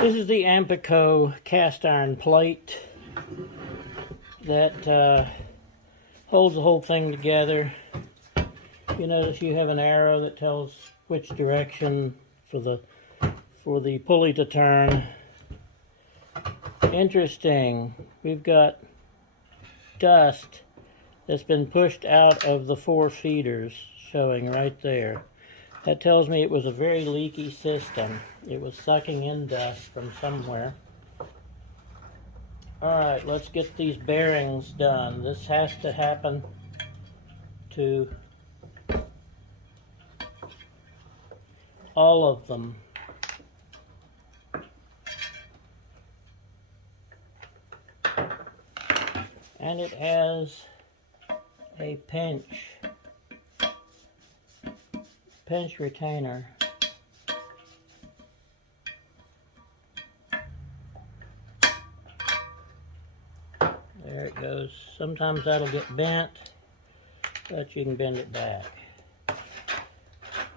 This is the Ampico cast iron plate that holds the whole thing together. You notice you have an arrow that tells which direction for the pulley to turn. Interesting. We've got dust that's been pushed out of the 4 feeders showing right there. That tells me it was a very leaky system. It was sucking in dust from somewhere. Alright, let's get these bearings done. This has to happen to all of them. And it has a pinch retainer. There it goes. Sometimes that'll get bent, but you can bend it back.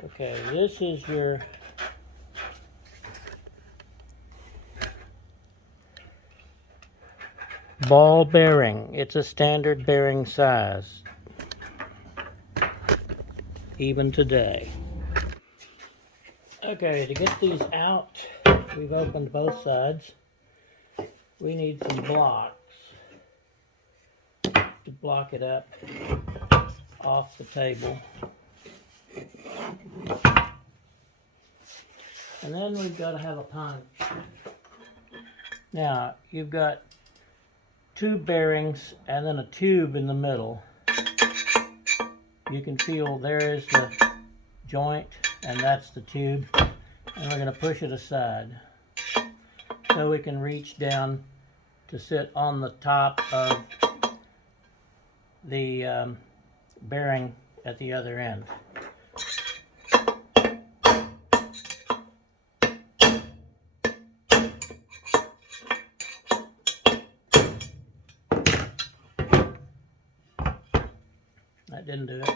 Okay, this is your ball bearing. It's a standard bearing size, even today. Okay, to get these out, we've opened both sides. We need some blocks to block it up off the table. And then we've got to have a punch. Now, you've got 2 bearings and then a tube in the middle. You can feel there is the joint, and that's the tube. And we're going to push it aside so we can reach down to sit on the top of the bearing at the other end. That didn't do it.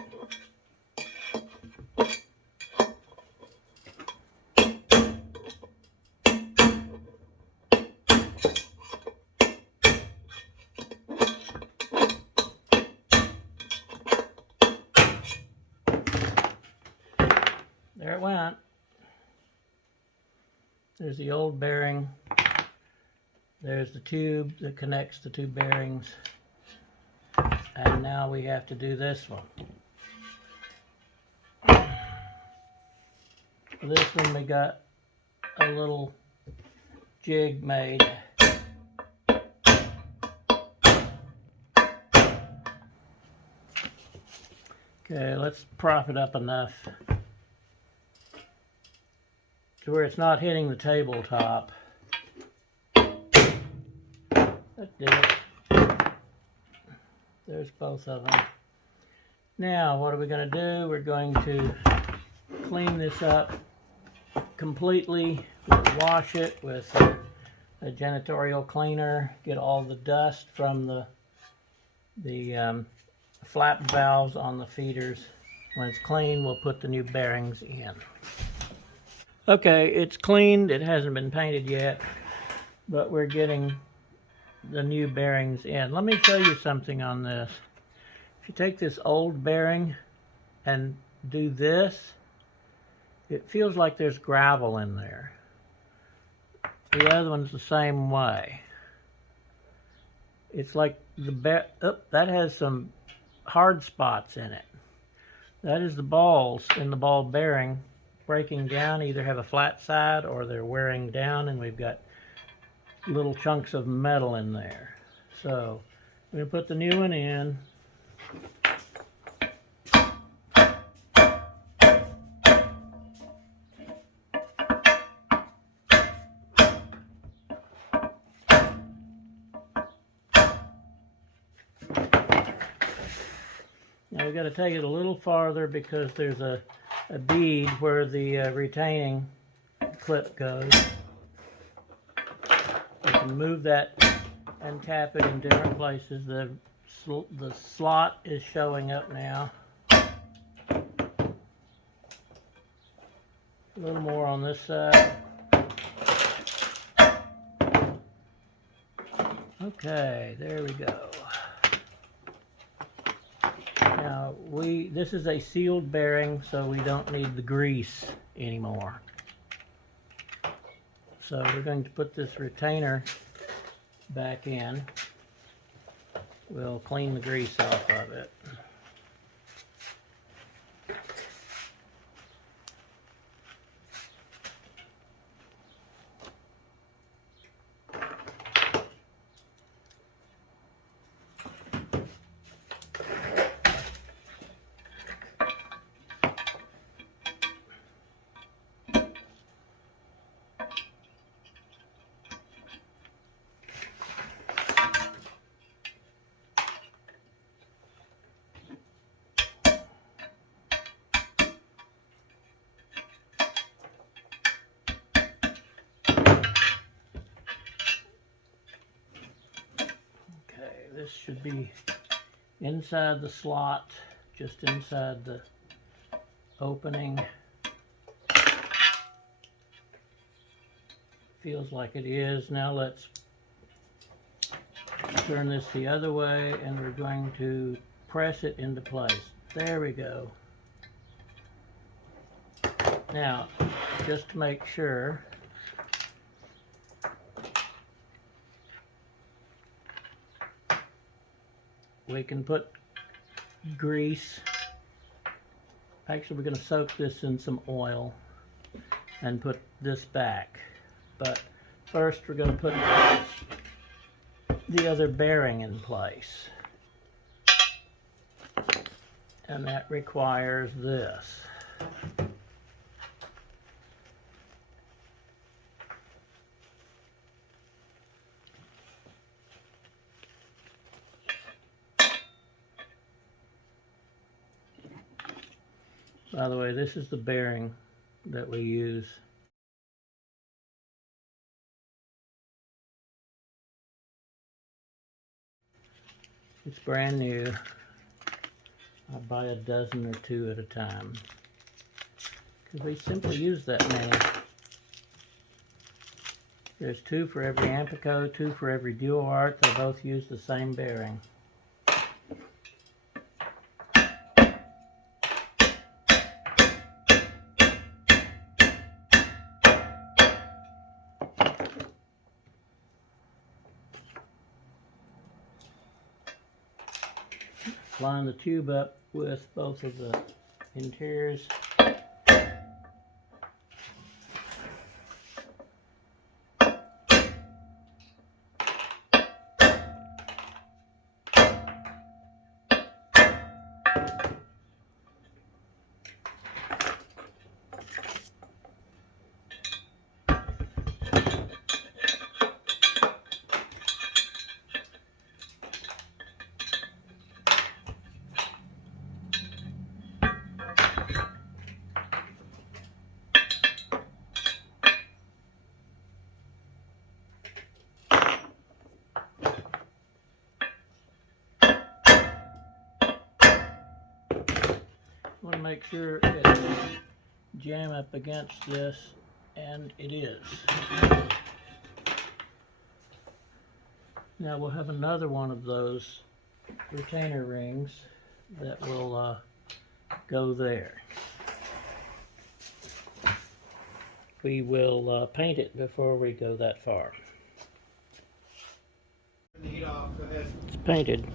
There it went. There's the old bearing. There's the tube that connects the 2 bearings. And now we have to do this one. For this one we got a little jig made. Okay, let's prop it up enough to where it's not hitting the tabletop. That did it. There's both of them. Now, what are we going to do? We're going to clean this up completely. We'll wash it with a janitorial cleaner, get all the dust from the flap valves on the feeders. When it's clean, we'll put the new bearings in. Okay, it's cleaned. It hasn't been painted yet, but we're getting the new bearings in. Let me show you something on this. If you take this old bearing and do this, it feels like there's gravel in there. The other one's the same way. It's like that has some hard spots in it. That is the balls in the ball bearing breaking down, either have a flat side or they're wearing down, and we've got little chunks of metal in there. So we're going to put the new one in. Now we've got to take it a little farther because there's a bead where the retaining clip goes. You can move that and tap it in different places. The slot is showing up now. A little more on this side. Okay, there we go. Now this is a sealed bearing, so we don't need the grease anymore. So we're going to put this retainer back in. We'll clean the grease off of it. This should be inside the slot, just inside the opening. Feels like it is. Now let's turn this the other way and we're going to press it into place. There we go. Now, just to make sure, we can put grease. Actually, we're going to soak this in some oil and put this back. But first, we're going to put the other bearing in place. And that requires this. By the way, this is the bearing that we use. It's brand new. I buy a dozen or two at a time because we simply use that many. There's 2 for every Ampico, 2 for every Dual Art. They both use the same bearing. Line the tube up with both of the interiors. Want to make sure it doesn't jam up against this, and it is. Now we'll have another one of those retainer rings that will go there. We will paint it before we go that far. Turn the heat off. Go ahead. It's painted.